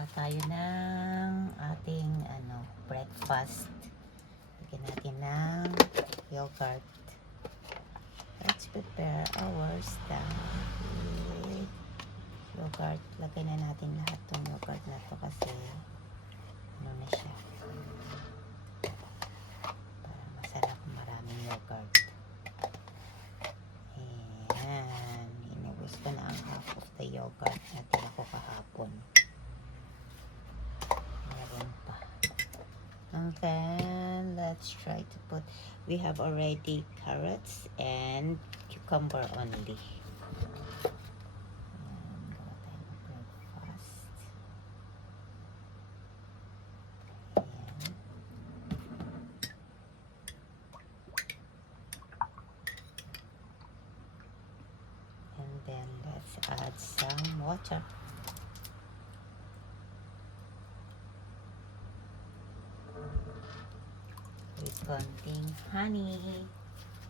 Gawa tayo ng ating breakfast. Lagyan natin ng yogurt. Let's prepare our stuff with yogurt. Lagyan na natin lahat ng yogurt na to kasi ano na siya. Para masarap, maraming yogurt. Ayan. Inubos ko na ang half of the yogurt na tila ko kahapon. Meron pa. And then, let's try to put, we have already carrots and cucumber only. And gawa tayo ng breakfast. Ayan. And then, let's add some water. With konting honey.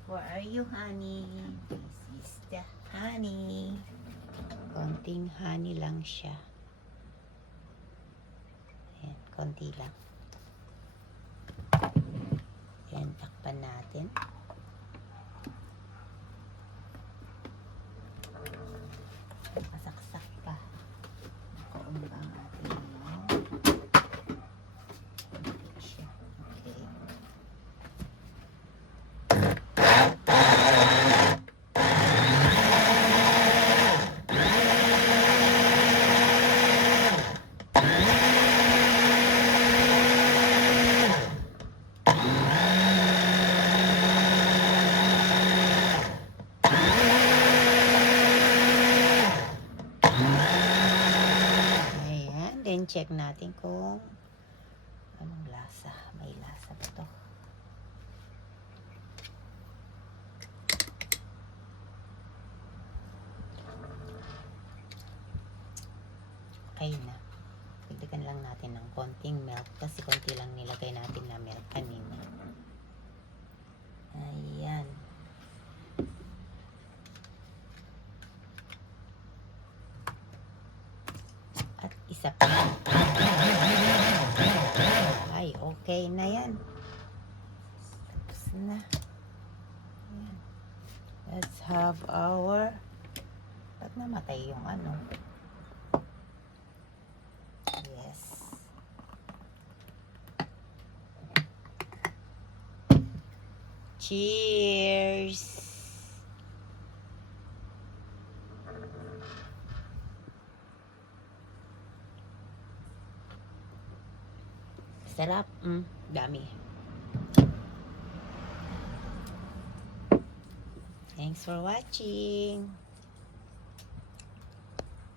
Where are you, honey? This is the honey. Konting honey lang siya. Ayan, konti lang. Ayan, takpan natin. Pasaksak pa. Nakaumba ang ating siya. Okay. Then check natin kung anong lasa. May lasa ba to? Okay na. Dagdagan lang natin ng konting milk kasi konti lang nilagay natin na milk kanina. Ayan. At isa pa. Ay, okay na yan. Tapos na. Ayan. Let's have our... Ba't namatay yung ano? Yes. Cheers! Sarap. Dami. Thanks for watching.